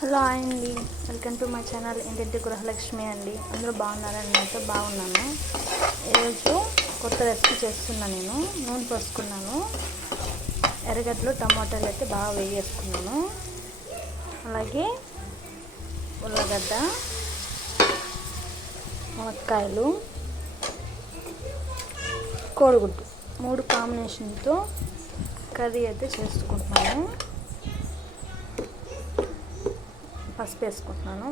Hello అండి, welcome to my channel ఇంటింటి గృహలక్ష్మి అండి. అందరూ బాగున్నారని నేనైతే బాగున్నాను. ఈరోజు కొత్త రెసిపీ చేస్తున్నాను. నేను నూనె పోసుకున్నాను, ఎర్రగడ్డలు టమాటాలు అయితే బాగా వేగేసుకున్నాను. అలాగే ఉల్లగడ్డ, మునక్కాయలు, కోడిగుడ్డు 3 కాంబినేషన్తో కర్రీ అయితే చేసుకుంటున్నాను. పసుపు వేసుకుంటున్నాను,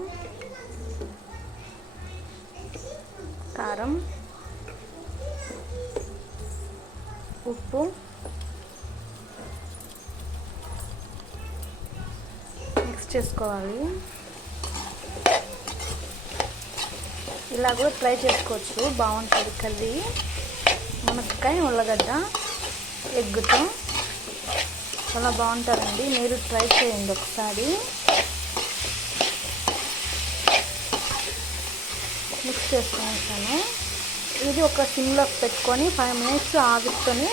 కారం, ఉప్పు, మిక్స్ చేసుకోవాలి. ఇలా కూడా ట్రై చేసుకోవచ్చు, బాగుంటుంది కర్రీ. మునక్కాయ, ఉల్లగడ్డ, ఎగ్గుతో చాలా బాగుంటుందండి. మీరు ట్రై చేయండి ఒకసారి. మిక్స్ చేసుకునేసాను. ఇది ఒక సిమ్లో పెట్టుకొని 5 మినిట్స్ ఆవిరితోని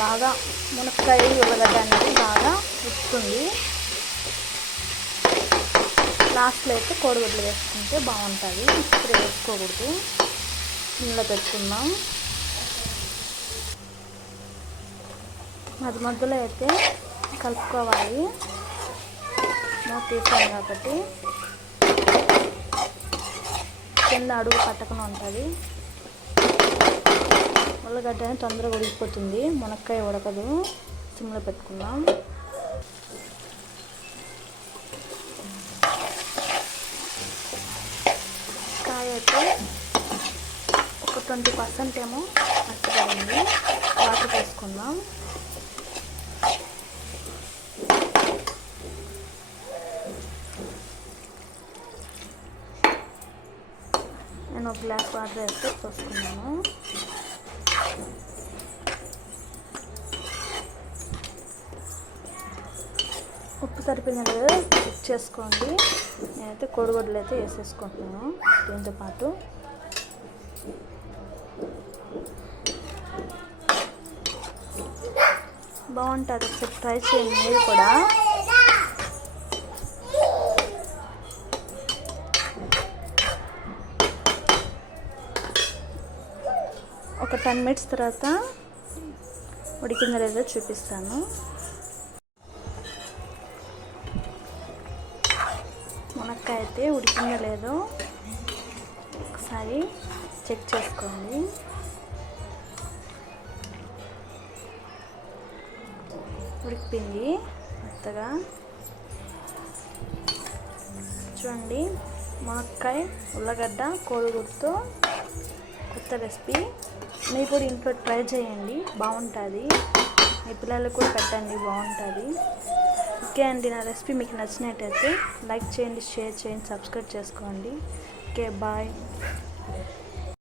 బాగా మునక్కాయ ఉల్లగడ్డ అనేది బాగా ఉడుకుతుంది. లాస్ట్లో అయితే కోడిగుడ్లు వేసుకుంటే బాగుంటుంది. ఇప్పుడు వేసుకోకూడదు, సిమ్లో పెట్టుకుందాం. మధ్యలో అయితే కలుపుకోవాలి, మూత తీసాను కాబట్టి కింద అడుగు పట్టకుండా ఉంటుంది. ఉల్లగడ్డ తొందరగా ఉడికిపోతుంది, మునక్కాయ ఉడకదు. సిమ్లో పెట్టుకుందాం. కాయ అయితే ఒక 20% ఏమో మర్చిపోయింది. వాటర్ వేసుకుందాం. నేను ఒక గ్లాస్ వాటర్ వేస్తే పోసుకున్నాను. ఉప్పు సరిపోయింది లేదా చెక్ చేసుకోండి. నేనైతే కోడిగుడ్లు అయితే వేసేసుకుంటున్నాను దీంతో పాటు. బాగుంటుంది, ఒకసారి ట్రై చేయండి మీరు కూడా. ఒక 10 మినిట్స్ తర్వాత ఉడికిందో లేదో చూపిస్తాను. మునక్కాయ అయితే ఉడికిందో లేదో ఒకసారి చెక్ చేసుకోండి. ఉడికిపోయింది మెత్తగా. చూడండి, మునక్కాయ ఉల్లగడ్డ కోడిగుడ్డుతో కొత్త రెసిపీ. మీరు కూడా ఇంట్లో ట్రై చేయండి, బాగుంటుంది. మీ పిల్లలకు కూడా పెట్టండి, బాగుంటుంది. ఓకే అండి, నా రెసిపీ మీకు నచ్చినట్టయితే లైక్ చేయండి, షేర్ చేయండి, సబ్స్క్రైబ్ చేసుకోండి. Okay, bye.